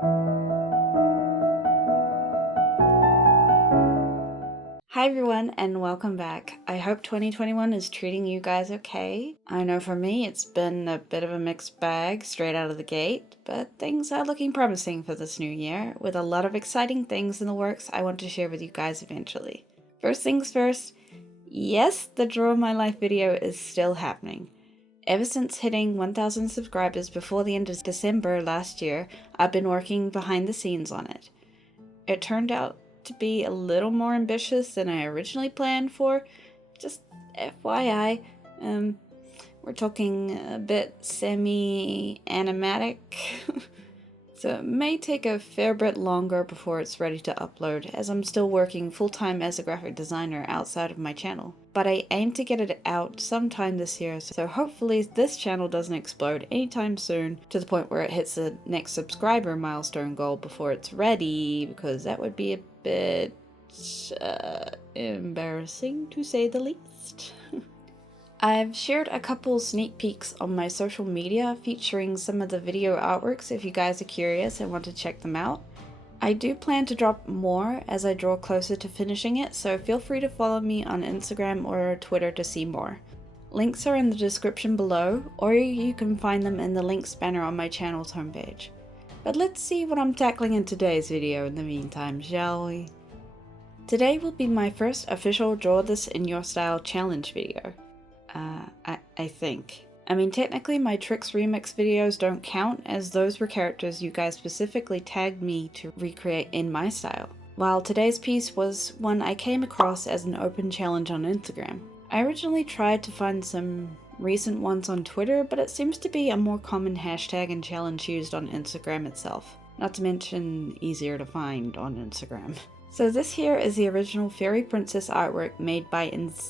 Hi everyone and welcome back. I hope 2021 is treating you guys okay. I know for me it's been a bit of a mixed bag straight out of the gate, but things are looking promising for this new year with a lot of exciting things in the works I want to share with you guys eventually. First things first, yes, the Draw My Life video is still happening. Ever since hitting 1,000 subscribers before the end of December last year, I've been working behind the scenes on it. It turned out to be a little more ambitious than I originally planned for. Just FYI, we're talking a bit semi-animatic, so it may take a fair bit longer before it's ready to upload, as I'm still working full-time as a graphic designer outside of my channel. But I aim to get it out sometime this year, so hopefully this channel doesn't explode anytime soon to the point where it hits the next subscriber milestone goal before it's ready, because that would be a bit embarrassing to say the least. I've shared a couple sneak peeks on my social media featuring some of the video artworks if you guys are curious and want to check them out. I do plan to drop more as I draw closer to finishing it, so feel free to follow me on Instagram or Twitter to see more. Links are in the description below, or you can find them in the links banner on my channel's homepage. But let's see what I'm tackling in today's video in the meantime, shall we? Today will be my first official Draw This in Your Style challenge video. I think. I mean, technically my Trixks remix videos don't count, as those were characters you guys specifically tagged me to recreate in my style. While today's piece was one I came across as an open challenge on Instagram. I originally tried to find some recent ones on Twitter, but it seems to be a more common hashtag and challenge used on Instagram itself. Not to mention easier to find on Instagram. So this here is the original Fairy Princess artwork made by Insanikai?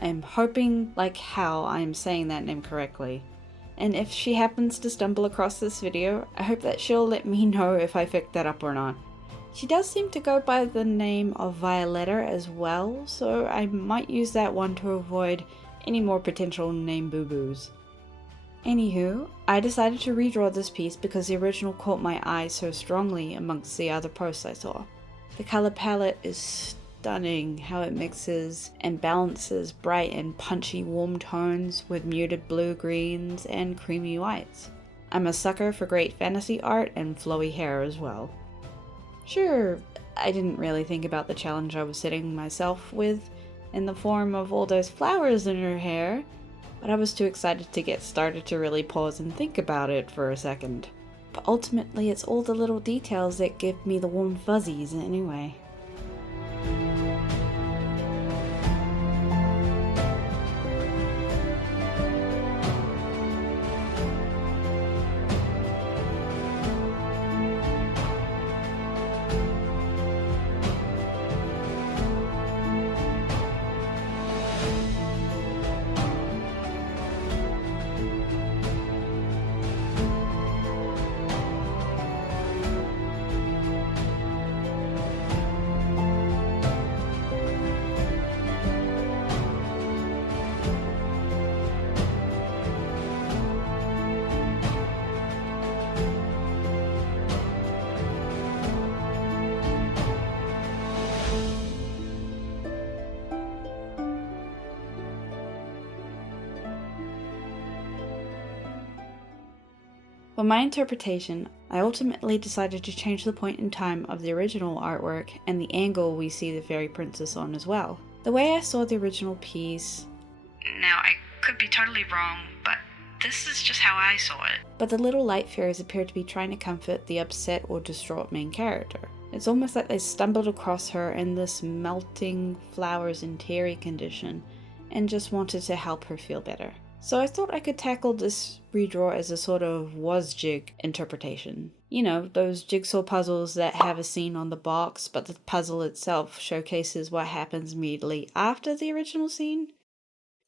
I'm hoping like hell I am saying that name correctly. And if she happens to stumble across this video, I hope that she'll let me know if I picked that up or not. She does seem to go by the name of Violetta as well, so I might use that one to avoid any more potential name boo-boos. Anywho, I decided to redraw this piece because the original caught my eye so strongly amongst the other posts I saw. The color palette is stunning, how it mixes and balances bright and punchy warm tones with muted blue-greens and creamy whites. I'm a sucker for great fantasy art and flowy hair as well. Sure, I didn't really think about the challenge I was setting myself with in the form of all those flowers in her hair, but I was too excited to get started to really pause and think about it for a second. But ultimately it's all the little details that give me the warm fuzzies anyway. For my interpretation, I ultimately decided to change the point in time of the original artwork and the angle we see the fairy princess on as well. The way I saw the original piece... Now, I could be totally wrong, but this is just how I saw it. But the little light fairies appear to be trying to comfort the upset or distraught main character. It's almost like they stumbled across her in this melting flowers and teary condition and just wanted to help her feel better. So I thought I could tackle this redraw as a sort of WASJIG interpretation. You know, those jigsaw puzzles that have a scene on the box, but the puzzle itself showcases what happens immediately after the original scene.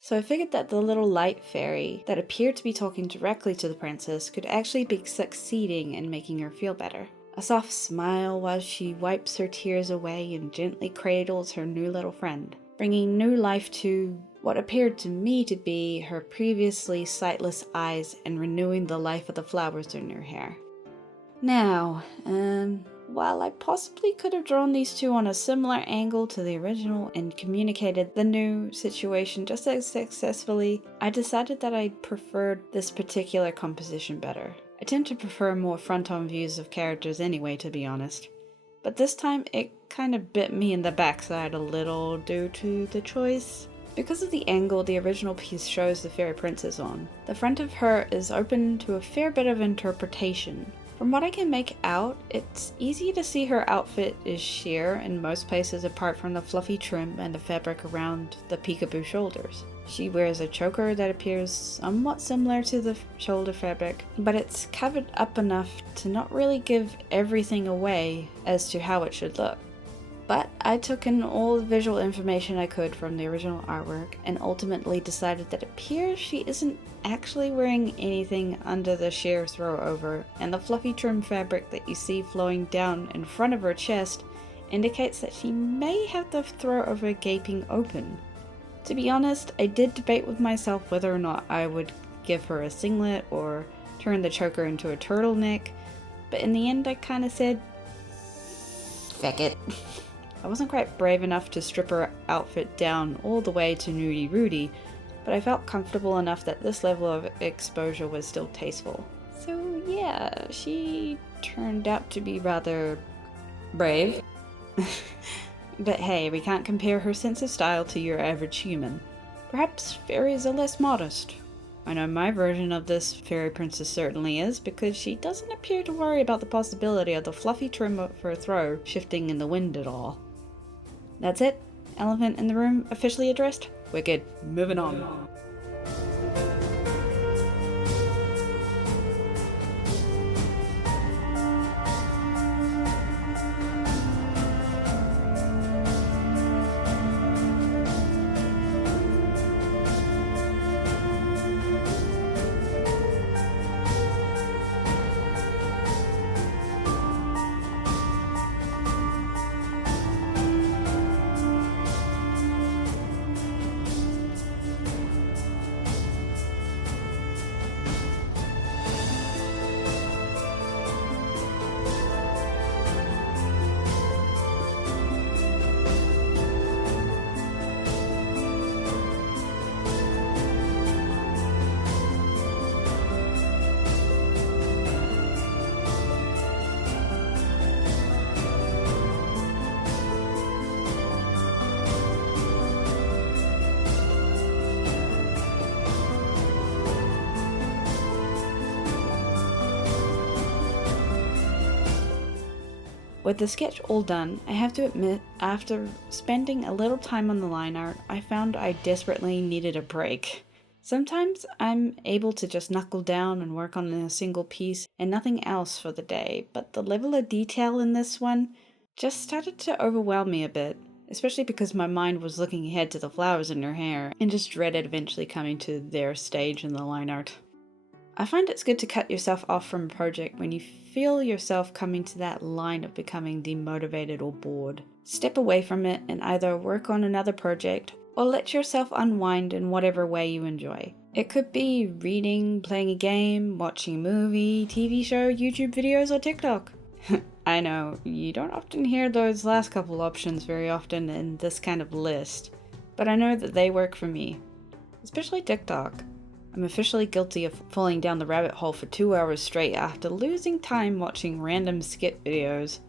So I figured that the little light fairy that appeared to be talking directly to the princess could actually be succeeding in making her feel better. A soft smile while she wipes her tears away and gently cradles her new little friend. bringing new life to what appeared to me to be her previously sightless eyes and renewing the life of the flowers in her hair. Now, while I possibly could have drawn these two on a similar angle to the original and communicated the new situation just as successfully, I decided that I preferred this particular composition better. I tend to prefer more front-on views of characters anyway, to be honest. But this time it kind of bit me in the backside a little due to the choice. Because of the angle the original piece shows the fairy princess on, the front of her is open to a fair bit of interpretation. From what I can make out, it's easy to see her outfit is sheer in most places apart from the fluffy trim and the fabric around the peekaboo shoulders. She wears a choker that appears somewhat similar to the shoulder fabric, but it's covered up enough to not really give everything away as to how it should look. But I took in all the visual information I could from the original artwork and ultimately decided that it appears she isn't actually wearing anything under the sheer throw over, and the fluffy trim fabric that you see flowing down in front of her chest indicates that she may have the throw over gaping open. To be honest, I did debate with myself whether or not I would give her a singlet or turn the choker into a turtleneck, but in the end I kinda said, feck it. I wasn't quite brave enough to strip her outfit down all the way to Nudie Rudy, but I felt comfortable enough that this level of exposure was still tasteful. So yeah, she turned out to be rather brave. But hey, we can't compare her sense of style to your average human. Perhaps fairies are less modest. I know my version of this fairy princess certainly is, because she doesn't appear to worry about the possibility of the fluffy trim of her throw shifting in the wind at all. That's it. Elephant in the room officially addressed. Wicked. Moving on. With the sketch all done, I have to admit, after spending a little time on the line art, I found I desperately needed a break. Sometimes I'm able to just knuckle down and work on a single piece and nothing else for the day, but the level of detail in this one just started to overwhelm me a bit, especially because my mind was looking ahead to the flowers in her hair and just dreaded eventually coming to their stage in the line art. I find it's good to cut yourself off from a project when you feel yourself coming to that line of becoming demotivated or bored. Step away from it and either work on another project or let yourself unwind in whatever way you enjoy. It could be reading, playing a game, watching a movie, TV show, YouTube videos, or TikTok. I know, you don't often hear those last couple options very often in this kind of list, but I know that they work for me, especially TikTok. I'm officially guilty of falling down the rabbit hole for 2 hours straight after losing time watching random skit videos.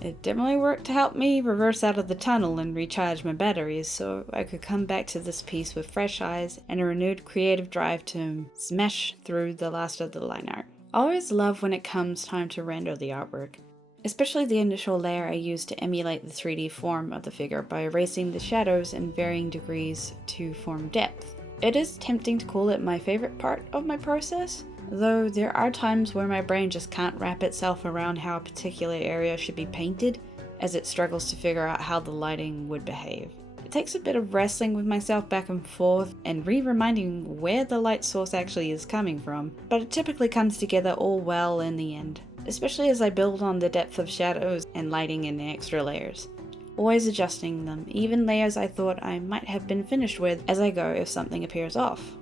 It definitely worked to help me reverse out of the tunnel and recharge my batteries so I could come back to this piece with fresh eyes and a renewed creative drive to smash through the last of the line art. I always love when it comes time to render the artwork, especially the initial layer I use to emulate the 3D form of the figure by erasing the shadows in varying degrees to form depth. It is tempting to call it my favorite part of my process, though there are times where my brain just can't wrap itself around how a particular area should be painted, as it struggles to figure out how the lighting would behave. It takes a bit of wrestling with myself back and forth and reminding where the light source actually is coming from, but it typically comes together all well in the end, especially as I build on the depth of shadows and lighting in the extra layers. always adjusting them, even layers I thought I might have been finished with as I go if something appears off.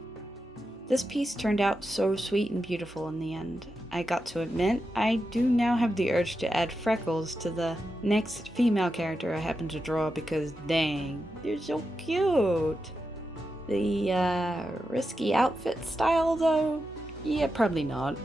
This piece turned out so sweet and beautiful in the end. I got to admit, I do now have the urge to add freckles to the next female character I happen to draw because dang, they're so cute! The risky outfit style though? Yeah, probably not.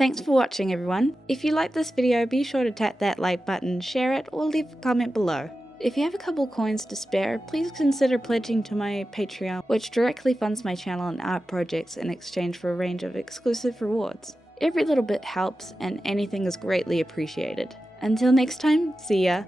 Thanks for watching everyone. If you liked this video, be sure to tap that like button, share it, or leave a comment below. If you have a couple coins to spare, please consider pledging to my Patreon, which directly funds my channel and art projects in exchange for a range of exclusive rewards. Every little bit helps, and anything is greatly appreciated. Until next time, see ya!